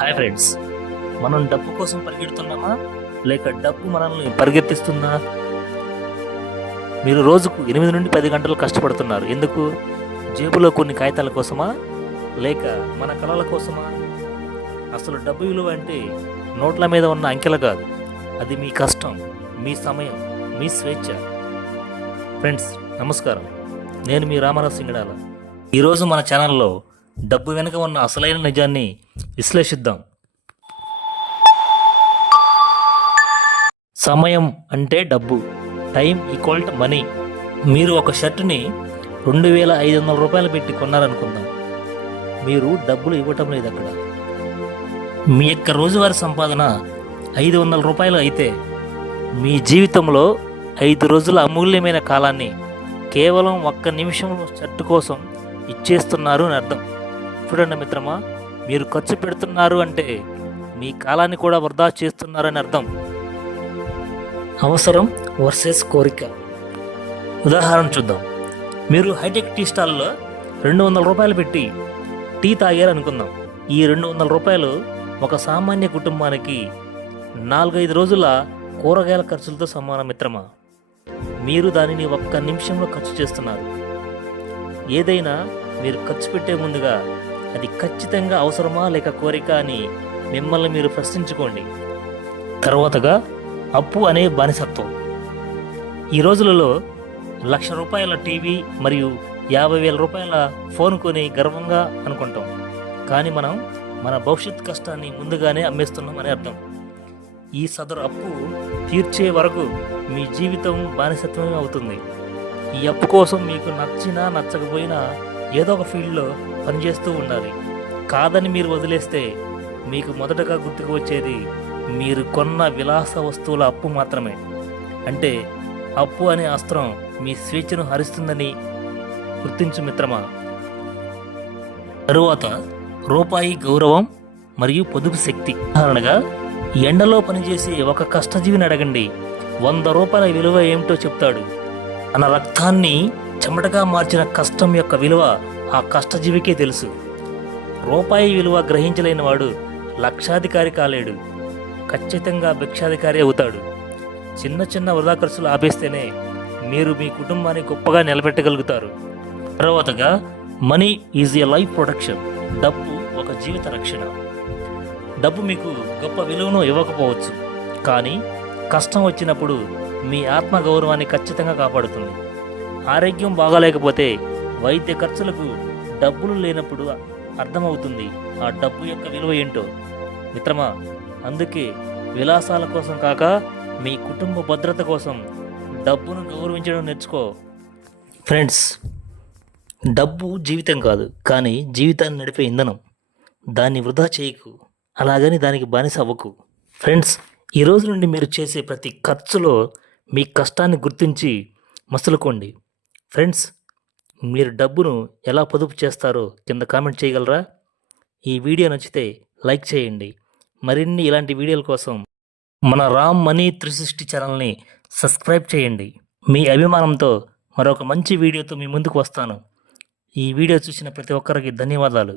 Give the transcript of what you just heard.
Hi friends, మనం డబ్బు కోసం పరిగెడుతున్నామా లేక డబ్బు మనల్ని పరిగెత్తిస్తుందా? మీరు రోజుకు 8 నుండి 10 గంటలు కష్టపడుతున్నారు. ఎందుకు? జేబులో కొన్ని కాగితాల కోసమా లేక మన కళల కోసమా? అసలు డబ్బు విలువ అంటే నోట్ల మీద ఉన్న అంకెలు కాదు, అది మీ కష్టం, మీ సమయం, మీ స్వేచ్ఛ. ఫ్రెండ్స్ నమస్కారం, నేను మీ రామారావు సింగడాల. ఈరోజు మన ఛానల్లో డబ్బు వెనుక ఉన్న అసలైన నిజాన్ని విశ్లేషిద్దాం. సమయం అంటే డబ్బు, టైం ఈక్వల్ టు మనీ. మీరు ఒక షర్టుని 2500 రూపాయలు పెట్టి కొన్నారనుకుందాం. మీరు డబ్బులు ఇవ్వటం లేదు అక్కడ. మీ యొక్క రోజువారీ సంపాదన 500 రూపాయలు అయితే మీ జీవితంలో 5 రోజుల అమూల్యమైన కాలాన్ని కేవలం 1 నిమిషం షర్టు కోసం ఇచ్చేస్తున్నారు అని అర్థం. చూడండి మిత్రమా, మీరు ఖర్చు పెడుతున్నారు అంటే మీ కాలాన్ని కూడా వృధా చేస్తున్నారని అర్థం. అవసరం వర్సెస్ కోరిక. ఉదాహరణ చూద్దాం. మీరు హైటెక్ టీ స్టాల్లో 200 రూపాయలు పెట్టి టీ తాగారు అనుకుందాం. ఈ 200 రూపాయలు ఒక సామాన్య కుటుంబానికి 4-5 రోజుల కూరగాయల ఖర్చులతో సమానం మిత్రమా. మీరు దానిని 1 నిమిషంలో ఖర్చు చేస్తున్నారు. ఏదైనా మీరు ఖర్చు పెట్టే ముందుగా అది ఖచ్చితంగా అవసరమా లేక కోరిక అని మిమ్మల్ని మీరు ప్రశ్నించుకోండి. తర్వాతగా అప్పు అనే బానిసత్వం. ఈ రోజులలో 1,00,000 రూపాయల టీవీ మరియు 50,000 రూపాయల ఫోన్ కొని గర్వంగా అనుకుంటాం. కానీ మనం మన భవిష్యత్ కష్టాన్ని ముందుగానే అమ్మేస్తున్నాం అని అర్థం. ఈ సదరు అప్పు తీర్చే వరకు మీ జీవితం బానిసత్వమే అవుతుంది. ఈ అప్పు కోసం మీకు నచ్చినా నచ్చకపోయినా ఏదో ఒక ఫీల్డ్లో పనిచేస్తూ ఉండాలి. కాదని మీరు వదిలేస్తే మీకు మొదటగా గుర్తుకు వచ్చేది మీరు కొన్న విలాస వస్తువుల అప్పు మాత్రమే. అంటే అప్పు అనే అస్త్రం మీ స్వేచ్ఛను హరిస్తుందని గుర్తించు మిత్రమా. తరువాత రూపాయి గౌరవం మరియు పొదుపు శక్తి. ఉదాహరణగా ఎండలో పనిచేసే ఒక కష్టజీవిని అడగండి, 100 రూపాయల విలువ ఏమిటో చెప్తాడు. తన రక్తాన్ని చెమటగా మార్చిన కష్టం యొక్క విలువ ఆ కష్టజీవికే తెలుసు. రూపాయి విలువ గ్రహించలేని వాడు లక్షాధికారి కాలేడు, ఖచ్చితంగా భిక్షాధికారి అవుతాడు. చిన్న చిన్న వృధా ఖర్చులు ఆపేస్తేనే మీరు మీ కుటుంబాన్ని గొప్పగా నిలబెట్టగలుగుతారు. తర్వాతగా money is a life protection. డబ్బు ఒక జీవిత రక్షణ. డబ్బు మీకు గొప్ప విలువను ఇవ్వకపోవచ్చు, కానీ కష్టం వచ్చినప్పుడు మీ ఆత్మగౌరవాన్ని ఖచ్చితంగా కాపాడుతుంది. ఆరోగ్యం బాగాలేకపోతే వైద్య ఖర్చులకు డబ్బులు లేనప్పుడు అర్థమవుతుంది ఆ డబ్బు యొక్క విలువ ఏంటో మిత్రమా. అందుకే విలాసాల కోసం కాక మీ కుటుంబ భద్రత కోసం డబ్బును గౌరవించడం నేర్చుకో. ఫ్రెండ్స్, డబ్బు జీవితం కాదు, కానీ జీవితాన్ని నడిపే ఇంధనం. దాన్ని వృధా చేయకు, అలాగని దానికి బానిస అవ్వకు. ఫ్రెండ్స్, ఈ రోజు నుండి మీరు చేసే ప్రతి ఖర్చులో మీ కష్టాన్ని గుర్తించి మసులుకోండి. ఫ్రెండ్స్, మీరు డబ్బును ఎలా పొదుపు చేస్తారో కింద కామెంట్ చేయగలరా? ఈ వీడియో నచ్చితే లైక్ చేయండి. మరిన్ని ఇలాంటి వీడియోల కోసం మన రామ్ మనీ 360 ఛానల్ని సబ్స్క్రైబ్ చేయండి. మీ అభిమానంతో మరొక మంచి వీడియోతో మీ ముందుకు వస్తాను. ఈ వీడియో చూసిన ప్రతి ఒక్కరికి ధన్యవాదాలు.